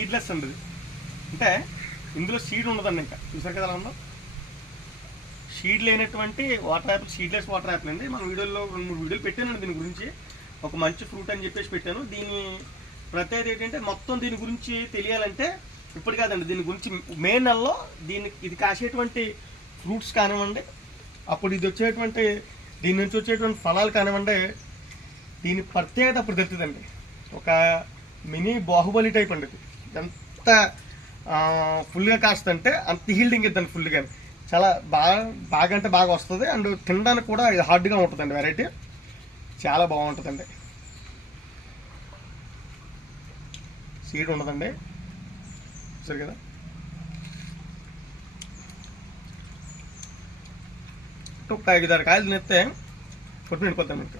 Seedless అండి ఇది. అంటే ఇందులో సీడ్ ఉండదండి. ఇంకా చూసారు కదా అలా ఉందో, సీడ్ లేనటువంటి water Apple, seedless water Apple అండి. మన వీడియోలో 2-3 వీడియోలు పెట్టానండి దీని గురించి. ఒక మంచి ఫ్రూట్ అని చెప్పేసి పెట్టాను. దీని ప్రత్యేకత ఏంటంటే మొత్తం దీని గురించి తెలియాలంటే ఇప్పుడు కాదండి, దీని గురించి మే నెలలో ఇది కాసేటువంటి ఫ్రూట్స్ కానివ్వండి, అప్పుడు ఇది వచ్చేటువంటి దీని నుంచి వచ్చేటువంటి ఫలాలు కానివ్వండి, దీని ప్రత్యేకత అప్పుడు తెలుస్తుందండి. ఒక మినీ బాహుబలి టైప్ అండి. ఇది ఎంత ఫుల్గా కాస్తుంటే అంత హీల్డింగ్ ఇద్దండి. ఫుల్గా చాలా బాగా అంటే బాగా వస్తుంది. అండ్ తినడానికి కూడా ఇది హార్డ్గా ఉంటుందండి. వెరైటీ చాలా బాగుంటుందండి. సీడ్ ఉండదండి, సరే కదా. ఒక 5-6 కాయలు తినేస్తే పొట్టు నిండిపోతాం మీకు.